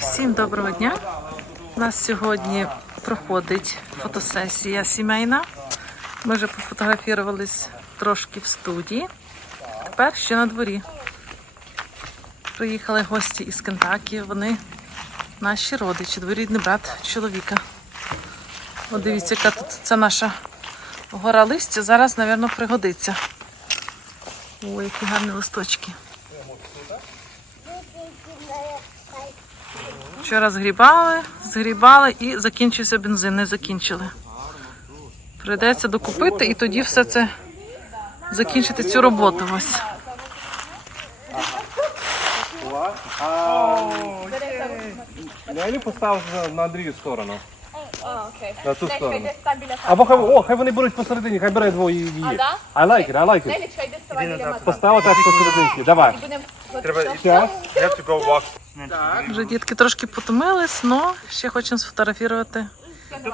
Всім доброго дня. У нас сьогодні проходить фотосесія сімейна. Ми вже пофотографувались трошки в студії. Тепер ще на дворі. Приїхали гості із Кентакі. Вони наші родичі, дворідний брат чоловіка. От дивіться, яка тут це наша гора листя. Зараз, мабуть, пригодиться. Ой, які гарні листочки. Вчора згрібали, згрібали і закінчився бензин, не закінчили. Прийдеться докупити і тоді все це закінчити цю роботу. Ось. Нелі постав на Андрію сторону. На ту сторону. Або хай, о, хай вони беруть посередині, хай бере двоє її. А, да? I like it, I like it. Нелічка, йди ставай так. Вже дітки трошки потомились, але ще хочемо сфотографувати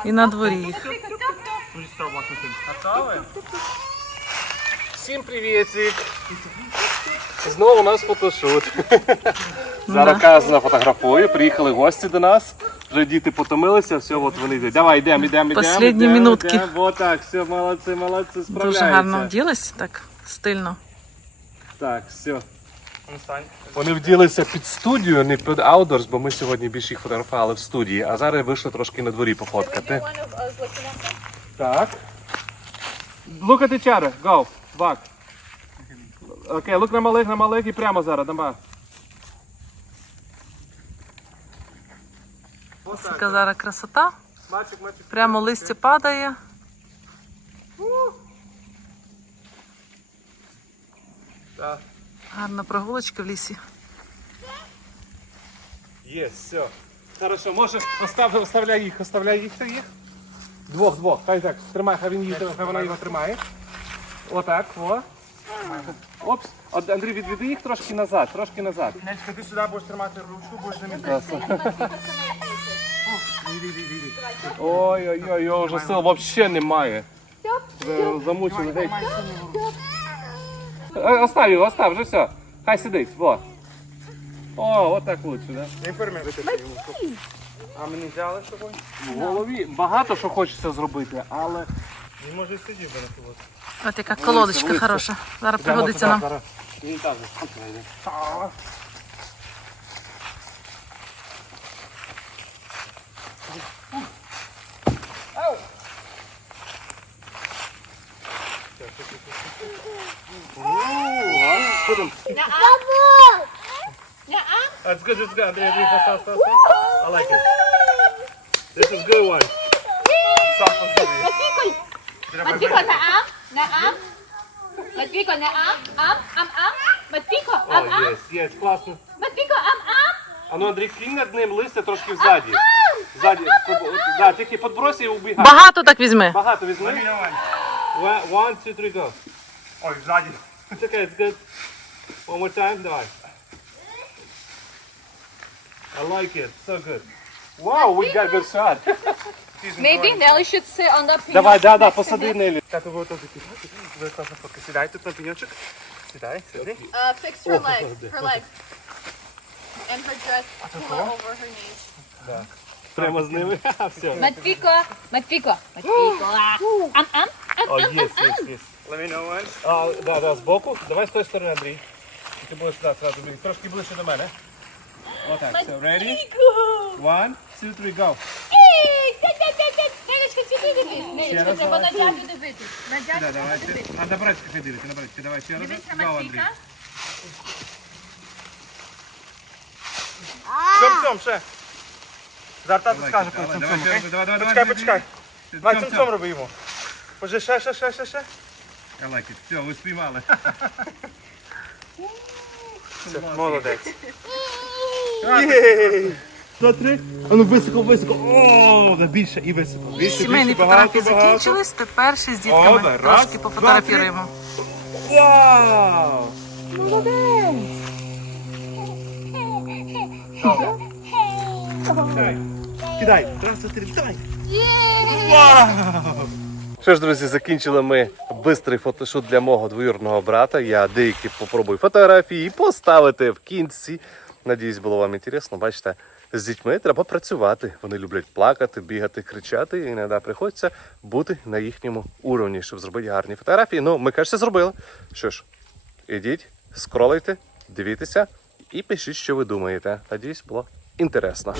і на дворі їх. Всім привітик. Знову у нас фотошут. Зараз Казна фотографує, приїхали гості до нас. Вже діти потомилися, все, от вони йдуть. Давай, йдемо, йдемо, йдемо. Последні йдемо, минутки. йдемо. Вот так, все, молодці, молодці, справляються. Дуже гарно вділись, так стильно. Так, все. Вони вділися під студію, не під аудорс, бо ми сьогодні більше їх фотографували в студії, а зараз вийшли трошки на дворі пофоткати. Так. Look at each other. Go. Back. Окей, look на малих, на малих і прямо зараз, давай. Така зараз красота. Прямо листя падає. Так. Гарна прогулочка в лісі. Є, все. Хорошо, може, остав, оставляй їх, оставляй їх, їх. Двох, двох. Хай так, тримай, хай він її, хай вона його тримає. Отак, о. Опс. От, Андрій, відведи їх трошки назад, трошки назад. Нечка, ти сюди будеш тримати ручку, будеш замітати. Ой-ой-ой, вже сил взагалі немає. Замучили. Е, Остав його, остав, вже все. Хай сидить, во. О, отак лучше, да? Не йому. А мені взяли з собою? В голові багато що хочеться зробити, але... Він може і сидів би на того. От яка колодочка хороша. Зараз пригодиться нам. Він там же. That's good, that's good. Андрій, Андрій, постав, постав, постав. I like it. This is good one. Матвіко, на ам, на ам. Матвіко, на ам, ам, ам, ам. Матвіко, О, ам, ам. єс, єс, класно. Матвіко, ам, ам. А ну, Андрій, кинь над ним листя трошки ззаді. Ззаді. Под- Да, тільки подбрось і убігай. Багато так візьми. Багато візьми. One, one, two, three, go. Ой, ззаді. It's okay, it's good. One more time, давай. I like it, so good. Wow, we got good shot. Maybe Nelly should sit on the pin. Давай, да, да, посади Нелі. Тато буде теж кидати. Буде класна фотка. Сідай тут на пеньочок. Сідай, сиди. Uh, fix her legs, her legs. And her dress, pull it over her knees. Прямо з ними. Все. Матвіко, Матвіко, Матвіко. Ам, ам, ам. О, yes, yes, yes. Let me know when. А, да, да, збоку. Давай з тої сторони, Андрій. Ти будеш да, зразу ближче. трошки ближче до мене. Отак, все, ready? One, two, three, go. Сюди раз, треба на давай. дядю дивитись. На Да, давай. дивитись. А, на братчика хай дивиться, на братчика. Давай ще раз. Дивись на Go, Андрій. Матвіка. Цьом, цьом, ще. Зараз тато Давай, скаже, давай, цьом, давай, цьом, давай, окей? давай, давай, Почекай, давай, почекай. давай. Давай Цьом, цьом, цьом. цьом роби йому. Боже, ще, ще, ще, ще, ще. I like it. Все, ви спіймали. Все, молодець. На три. А ну високо, високо. О, на більше і високо. Більше, Сімейні більше, багато, фотографії багато. закінчились. Тепер ще з дітками да, раз, трошки два, пофотографіруємо. Вау! Кидай. Кидай. Раз, два, три, давай. Вау! Що ж, друзі, закінчили ми бистрий фотошут для мого двоюрного брата. Я деякі попробую фотографії поставити в кінці. Надіюсь, було вам інтересно. Бачите, з дітьми треба працювати. Вони люблять плакати, бігати, кричати. І іноді приходиться бути на їхньому уровні, щоб зробити гарні фотографії. Ну, ми, кажеться, зробили. Що ж, ідіть, скролайте, дивіться і пишіть, що ви думаєте. Надіюсь, було інтересно.